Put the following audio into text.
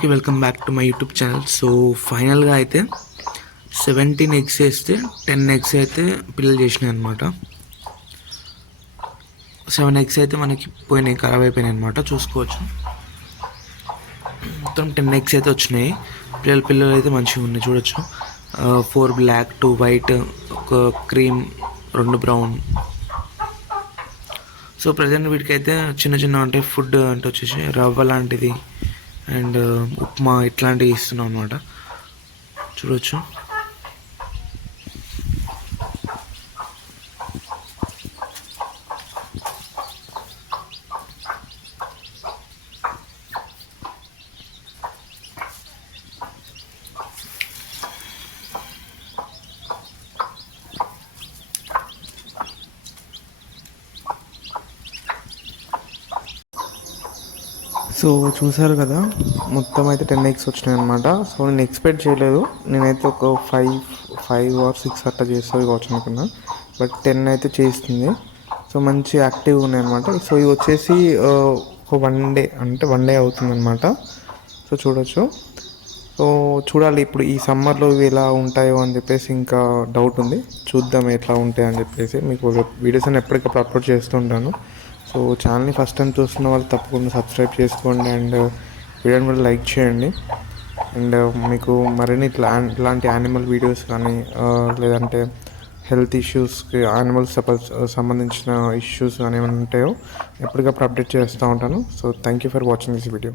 అందరికీ welcome back to my YouTube channel. So ఫైనల్గా అయితే 17 ఎగ్స్ వేస్తే 10 ఎగ్స్ అయితే పిల్లలు చేసినాయి అనమాట. 7 ఎగ్స్ అయితే మనకి పోయినాయి, ఖరాబ్ అయిపోయినాయి అనమాట. చూసుకోవచ్చు, మొత్తం 10 ఎగ్స్ అయితే వచ్చినాయి. పిల్లలు అయితే మంచిగా ఉన్నాయి, చూడొచ్చు. 4 బ్లాక్, 2 వైట్, ఒక క్రీమ్, 2 బ్రౌన్. సో ప్రజెంట్ వీటికైతే చిన్న చిన్న అంటే ఫుడ్ అంటే వచ్చేసి రవ్వ లాంటిది అండ్ ఉప్మా ఇట్లాంటివి ఇస్తున్నాం అనమాట. చూడొచ్చు. సో చూసారు కదా, మొత్తం అయితే 10 ఎగ్స్ వచ్చినాయి అనమాట. సో నేను ఎక్స్పెక్ట్ చేయలేదు, నేనైతే ఒక 5 or 6 అట్లా చేస్తుంది కావచ్చు అనుకున్నా, బట్ 10 అయితే చేస్తుంది. సో మంచి యాక్టివ్గా ఉన్నాయి అనమాట. సో ఇవి వచ్చేసి ఒక 1 డే అవుతుంది అనమాట. సో చూడొచ్చు. సో చూడాలి ఇప్పుడు ఈ సమ్మర్లో ఇవి ఎలా ఉంటాయో అని చెప్పేసి ఇంకా డౌట్ ఉంది. చూద్దాం ఎట్లా ఉంటాయి అని చెప్పేసి. మీకు వీడియోస్ అని ఎప్పటికప్పుడు అప్లోడ్ చేస్తుంటాను. సో ఛానల్ని ఫస్ట్ టైం చూస్తున్న వాళ్ళు తప్పకుండా సబ్స్క్రైబ్ చేసుకోండి అండ్ వీడియోని కూడా లైక్ చేయండి. అండ్ మీకు మరిన్ని ఇలాంటి యానిమల్ వీడియోస్ కానీ లేదంటే హెల్త్ ఇష్యూస్కి యానిమల్స్ సంబంధించిన ఇష్యూస్ కానీ ఏమైనా ఉంటాయో ఎప్పటికప్పుడు అప్డేట్ చేస్తూ ఉంటాను. So thank you for watching this video.